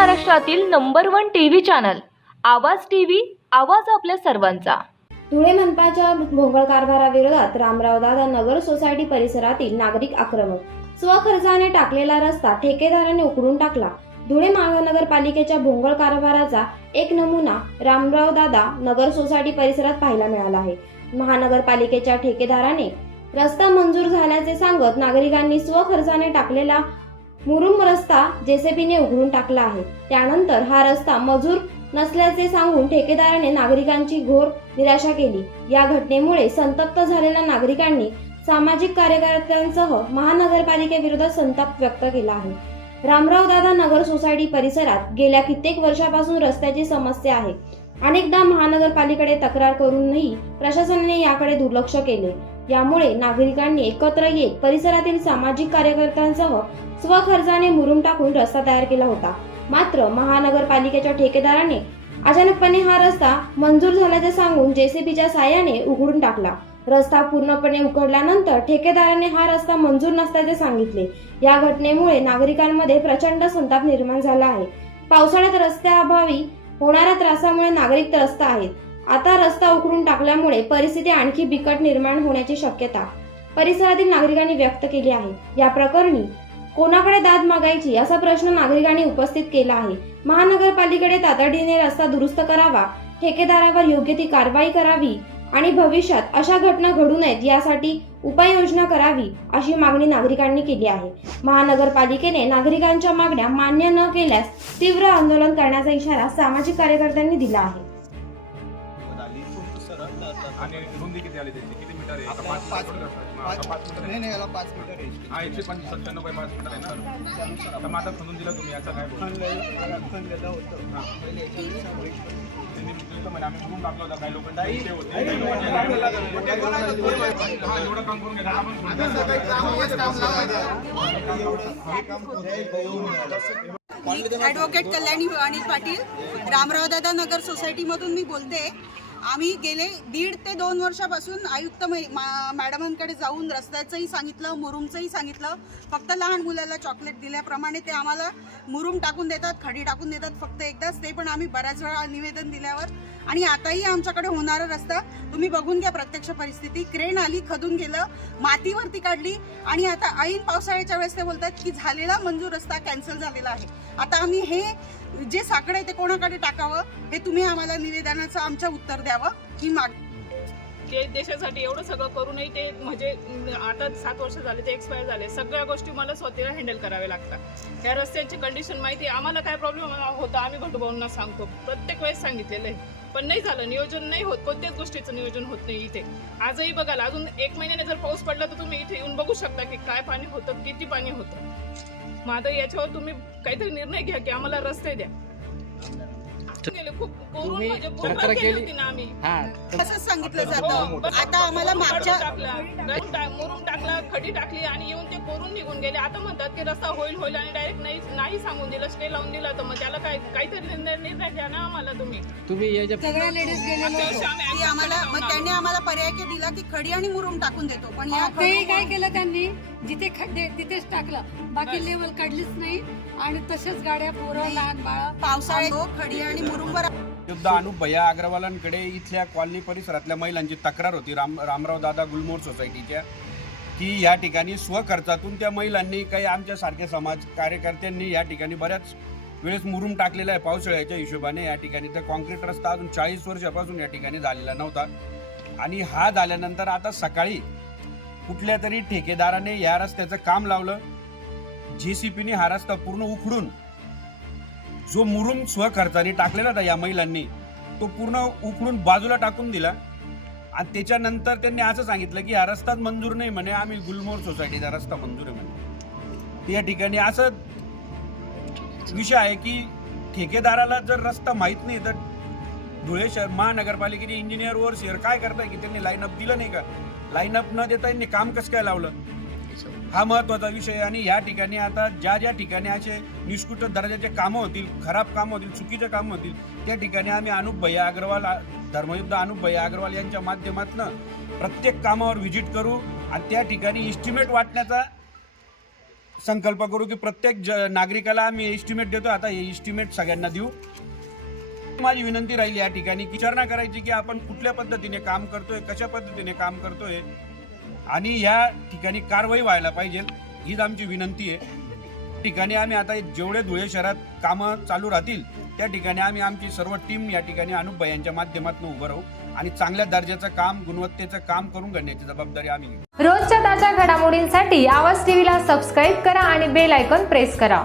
महाराष्ट्रातील number one TV channel Awaaz TV आवाज आपल्या सर्वांचा. धुळे मनपाच्या भोंगळ कारभाराविरोधात रामरावदादा नगर सोसायटी परिसरातील नागरिक आक्रमक. स्वखर्चाने टाकलेला रस्ता ठेकेदाराने उकरून टाकला. धुळे महानगरपालिकेच्या भोंगळ कारभाराचा एक नमुना रामरावदादा नगर सोसायटी परिसरात पाहायला मिळाला आहे. महानगरपालिकेच्या ठेकेदाराने रस्ता मंजूर झाल्याचे सांगत नागरिकांनी स्वखर्चाने टाकलेला मुरुम रस्ता जेसीबीने उघडून टाकला आहे. त्यानंतर हा रस्ता मजूर नसल्याचे सांगून ठेकेदाराने नागरिकांची घोर निराशा केली. या घटनेमुळे संतप्त झालेल्या नागरिकांनी सामाजिक कार्यकर्त्यांसह महानगरपालिकेविरोधात संताप व्यक्त केला आहे. रामराव दादा नगर सोसायटी परिसरात गेल्या कित्येक वर्षापासून रस्त्याची समस्या आहे. अनेकदा महानगरपालिकेकडे तक्रार करूनही प्रशासनाने याकडे दुर्लक्ष केले. यामुळे नागरिकांनी एकत्र येत परिसरातील सामाजिक कार्यकर्त्यांसह स्वखर्चाने मुरुम टाकून रस्ता तयार केला होता. मात्र महानगरपालिकेच्या ठेकेदाराने अचानकपणे हा रस्ता मंजूर झाल्याचे सांगून जेसीबीच्या साह्याने उघडून टाकला. रस्ता पूर्णपणे उघडल्यानंतर ठेकेदाराने हा रस्ता मंजूर नसल्याचे सांगितले. या घटनेमुळे नागरिकांमध्ये प्रचंड संताप निर्माण झाला आहे. पावसाळ्यात रस्त्याअभावी होणाऱ्या त्रासामुळे नागरिक त्रस्त आहेत. आता रस्ता उकडून टाकल्यामुळे परिस्थिती आणखी बिकट निर्माण होण्याची शक्यता परिसरातील नागरिकांनी व्यक्त केली आहे. या प्रकरणी कोणाकडे दाद मागायची असा प्रश्न नागरिकांनी उपस्थित केला आहे. महानगरपालिकेकडे तातडीने रस्ता दुरुस्त करावा ठेकेदारावर योग्य ती कारवाई करावी आणि भविष्यात अशा घटना घडू नयेत यासाठी उपाययोजना करावी अशी मागणी नागरिकांनी केली आहे. महानगरपालिकेने नागरिकांच्या मागण्या मान्य न केल्यास तीव्र आंदोलन करण्याचा इशारा सामाजिक कार्यकर्त्यांनी दिला आहे. आणि रुंदी किती आली त्याची? किती मीटर आहे? आता पाच पाच मीटर. आता पाच मीटर नाही आहे नाही याला पाच मीटर आहे. हा एकशे पंच सत्त्याण्णव बाय पाच मीटर आहे ना? आता मग आता खणून दिला तुम्ही याचा काय बोलतो खणलेलं खणलेलं होतं. हा. पहिले याच्यापेक्षा वैश होतं. त्यांनी दिलं म्हणे आम्ही म्हणून टाकला होता काही लोक ते होते. काही लोकांचे लागलेलं. हा, एवढं काम करून घेतात आपण आता सगळं काम हेच काम लावायचं. एवढं हे काम करून ॲडव्होकेट कल्याणी अनिल पाटील रामरावदादा नगर सोसायटीमधून मी बोलते. आम्ही गेले दीड ते दोन वर्षापासून आयुक्त मै- मा- मॅडमांकडे जाऊन रस्त्याचंही सांगितलं मुरुमचंही सांगितलं. फक्त लहान मुलाला चॉकलेट दिल्याप्रमाणे ते आम्हाला मुरुम टाकून देतात खडी टाकून देतात फक्त एकदाच. ते पण आम्ही बऱ्याच वेळा निवेदन दिल्यावर. आणि आताही आमच्याकडे होणारा रस्ता तुम्ही बघून घ्या प्रत्यक्ष परिस्थिती. क्रेन आली खदून गेलं मातीवरती काढली. आणि आता ऐन पावसाळ्याच्या वेळेस ते बोलतात की झालेला मंजूर रस्ता कॅन्सल झालेला आहे. आता आम्ही हे जे साकडं आहे ते कोणाकडे टाकावं हे तुम्ही आम्हाला निवेदनाचं आमच्या उत्तर द्यावं की माग ते देशासाठी एवढं सगळं करूनही ते म्हणजे आता सात वर्ष झाले ते एक्सपायर झाले. सगळ्या गोष्टी मला स्वतःला हँडल कराव्या लागतात. या रस्त्यांची कंडिशन माहिती आम्हाला काय प्रॉब्लेम होता आम्ही घटभाऊंना सांगतो. प्रत्येक वेळेस सांगितलेलं आहे. पण नाही झालं. नियोजन नाही होत. कोणत्याच गोष्टीचं नियोजन होत नाही इथे. आजही बघाल अजून एक महिन्याने जर पाऊस पडला तर तुम्ही इथे येऊन बघू शकता की काय पाणी होतं किती पाणी होतं. मग आता याच्यावर तुम्ही काहीतरी निर्णय घ्या की आम्हाला रस्ते द्या. गेले खूप कोरून म्हणजे केली होती ना आम्ही. सांगितलं हो, जातं. आता आम्हाला मागच्या टाकला मुरुम टा- मुरुम टाकला खडी टाकली आणि येऊन ते कोरून निघून गेले. आता म्हणतात की रस्ता होईल होईल आणि डायरेक्ट नाही नाही सांगून दिलं स्टे लावून दिलं तर मग त्याला काय काहीतरी निर्णय निर्णय घ्या ना आम्हाला तुम्ही. तुम्ही याच्या सगळ्या लेडीज की आम्हाला मग त्यांनी आम्हाला पर्याय काय दिला की खडी आणि मुरुम टाकून देतो? पण या ते काय केलं त्यांनी? जिथे खड्डे तिथेच टाकलं. बाकी लेवल काढलीच नाही आणि तसेच गाड्या पोरं लहान बाळा. पावसाळ्यात खडी आणि मुरुमवर युद्ध अनुप भैया अग्रवालांकडे इथल्या कॉलनी परिसरातल्या महिलांची तक्रार होती. राम रामराव दादा गुलमोर सोसायटीच्या की या ठिकाणी स्वखर्चातून त्या महिलांनी काही आमच्यासारखे समाज कार्यकर्त्यांनी या ठिकाणी बऱ्याच वेळेस मुरुम टाकलेला आहे. पावसाळ्याच्या हिशोबाने या ठिकाणी तर कॉन्क्रीट रस्ता अजून चाळीस वर्षापासून या ठिकाणी झालेला नव्हता. आणि हा झाल्यानंतर आता सकाळी कुठल्या तरी ठेकेदाराने या रस्त्याचं काम लावलं. जे सी पीने हा रस्ता पूर्ण उखडून जो मुरुम स्वखर्चाने टाकलेला होता या महिलांनी तो पूर्ण उकळून बाजूला टाकून दिला. आणि त्याच्यानंतर त्यांनी असं सांगितलं की हा रस्ताच मंजूर नाही म्हणे आम्ही गुलमोर सोसायटीचा रस्ता मंजूर आहे म्हणे. या ठिकाणी असं विषय आहे की ठेकेदाराला जर रस्ता माहीत नाही तर धुळे शहर महानगरपालिकेने इंजिनियरवर शेअर काय करताय की त्यांनी लाईन अप दिलं नाही का? लाईन अप न देता यांनी काम कसं काय लावलं? हा महत्त्वाचा विषय आहे. आणि या ठिकाणी आता ज्या ज्या ठिकाणी असे निष्कृष्ट दर्जाचे कामं होतील खराब कामं होतील चुकीचे कामं होतील त्या ठिकाणी आम्ही अनुप भैया अग्रवाल धर्मयुद्ध अनुप भैया अग्रवाल यांच्या माध्यमातून प्रत्येक कामावर व्हिजिट करू आणि त्या ठिकाणी इस्टिमेट वाटण्याचा संकल्प करू की प्रत्येक ज नागरिकाला आम्ही एस्टिमेट देतो. आता हे इस्टिमेट सगळ्यांना देऊ. माझी विनंती राहील या ठिकाणी विचारणा करायची की आपण कुठल्या पद्धतीने काम करतोय कशा पद्धतीने काम करतोय आणि या ठिकाणी कारवाई व्हायला पाहिजे हीच आमची विनंती आहे. ठिकाणी आम्ही आता जेवढे धुळे शहरात कामं चालू राहतील त्या ठिकाणी आम्ही आमची सर्व टीम या ठिकाणी अनुप यांच्या माध्यमातून उभं राहू आणि चांगल्या दर्जाचं काम गुणवत्तेचं काम करून घेण्याची जबाबदारी आम्ही रोजच्या ताज्या घडामोडींसाठी आवाज टीव्हीला सबस्क्राईब करा आणि बेल आयकॉन प्रेस करा.